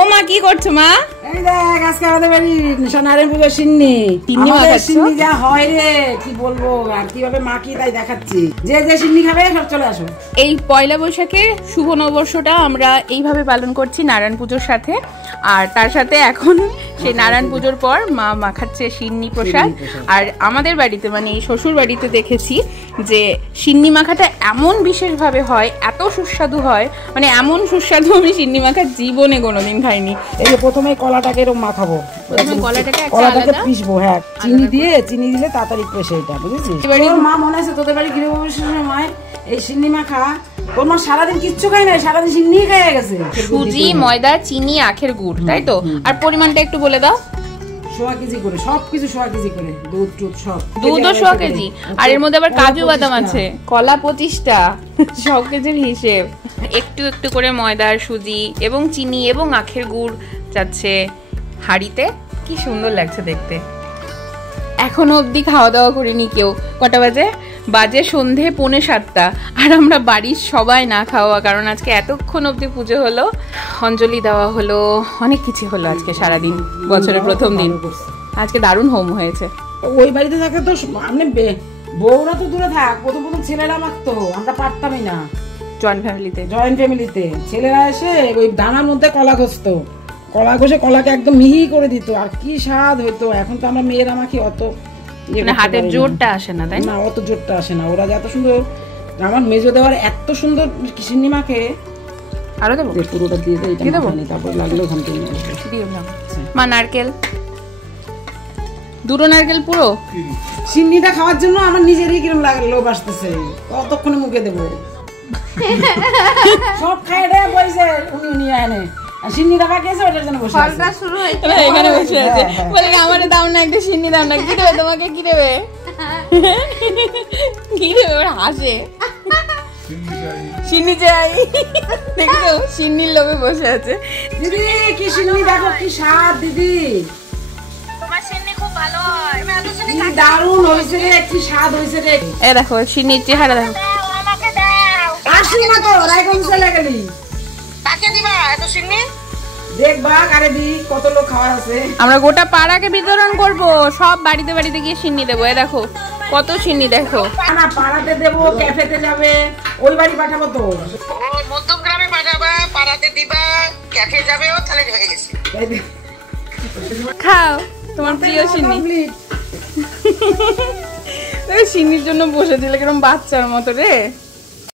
ও মা কি করছো মা? এই দেখ আজকে আমাদের বাড়ি নারায়ণ পূজার সিন্নি যা হয় রে কি বলবো আর কিভাবে মাখি তাই দেখাচ্ছি। যে যে সিন্নি খাবে সব চলে আসো। এই পয়লা বৈশাখের শুভ নববর্ষটা আমরা এইভাবে পালন করছি নারায়ণ পুজোর সাথে। আর তার সাথে এখন সেই নারায়ণ পুজোর পর মা মাখাচ্ছে সিন্নি প্রসাদ। আর আমাদের বাড়িতে মানে এই শ্বশুর বাড়িতে দেখেছি যে সিন্নি মাখাটা এমন বিশেষভাবে হয়, এত সুস্বাদু হয়, মানে এমন সুস্বাদু আমি সিন্নি মাখা জীবনে কোনোদিন খাইনি। এই যে প্রথমে কলাটাকে এরকম মাখাবো, কলাটাকে পিসবো। হ্যাঁ, চিনি দিলে তাড়াতাড়ি পেশে এটা, বুঝেছিস? মা মনে আছে তোদের বাড়ি গৃহপ্রবেশের সময় এই সিন্নি মাখা তোর মা সারাদিন কিচ্ছু খাই না, সারাদিন সিন্নি খেয়ে গেছে। সুজি, ময়দা, চিনি, আখের গুড়, তাই তো? আর পরিমাণটা একটু বলে দাও। 1.5 কেজি করে, সবকিছু 1.5 কেজি করে, দুধ সব। দুধও 1.5 কেজি, আর এর মধ্যে আবার কাজু বাদাম আছে, কলা 25টা, সব কিছুর হিসেব। একটু একটু করে ময়দা, সুজি এবং চিনি এবং আখের গুড় যাচ্ছে হাঁড়িতে। কি সুন্দর লাগছে দেখতে। এখনো অবধি খাওয়া দাওয়া করিনি কেউ। কটা বাজে? বাজে সন্ধে 6:45। আর আমরা বাড়ির সবাই না খাওয়া, কারণ আজকে এতক্ষণ অবধি পুজো হলো, অঞ্জলি দেওয়া হলো, অনেক কিছু হলো আজকে সারাদিন, বছরের প্রথম দিন। আজকে দারুণ হোম হয়েছে। ওই বাড়িতে থাকে তো আপনি বউরা তো দূরে থাক, প্রথম ছেলেরা মাখতো, আমরা পারতামই না। জয়েন্ট ফ্যামিলিতে ছেলেরা এসে ওই দানার মধ্যে কলা ঘষতো, কলা ঘষে কলাকে একদম মিহি করে দিত, আর কি স্বাদ হইতো। এখন তো আমরা মেয়েরা মাখি, অত হাতের জোরটা আসে না, তাই না? অত জোরটা আসে না। ওরা এত সুন্দর, আমার মেজো দেওয়ার এত সুন্দর সিন্নি মাখে। আরো দেবো? পুরোটা দিয়ে দেবো, তারপর লাগলে ওখান থেকে মা নারকেল, দুটো নারকেল পুরো। সিন্নিটা খাওয়ার জন্য আমার নিজেরই কিরম লোভ আসতেছে, কতক্ষণে মুখে দেবো। সব খাই রে বইছে উনি আনে, সিন্নিটা পাকিয়েছে ওটার জন্য বসে আছে। শুরু হয়েছে এখানে বসে আছে, বলে আমারে দাও না একটা সিন্নি, দাও না। কি দেবে তোমাকে? কি দেবে? কি দেবে? ওরা হাসে। সিন্নি চাই, দেখছো সিন্নির লোভে বসে আছে। দিদি কি সিন্নি দেখো, কি স্বাদ দিদি, তোমার সিন্নি খুব ভালো হয়, কি দারুণ হয়েছে রে, কি স্বাদ হয়েছে রে। এই দেখো সিন্নির চেহারা দেখো। আমাকে দাও। আসি না তো রায়গঞ্জ চলে গেলি, কাকে দিবা এত সিন্নি? দেখবা কারে দি, কত লোক খাওয়ার আছে। আমরা গোটা পাড়াকে বিতরণ করব, সব বাড়িতে বাড়িতে গিয়ে সিন্নি দেবো। এই দেখো কত সিন্নি, দেখো না পাড়াতে দেবো, ক্যাফেতে যাবে, ওই বাড়ি পাঠাবো তো। ও মধ্যমগ্রামে পাঠাবা, পাড়াতে দিবা, ক্যাফে যাবেও, তাহলে হয়ে গেছে। খাও তোমার প্রিয় সিন্নি। সিন্নির জন্য বসেছিল কিরকম বাচ্চার মতো রে।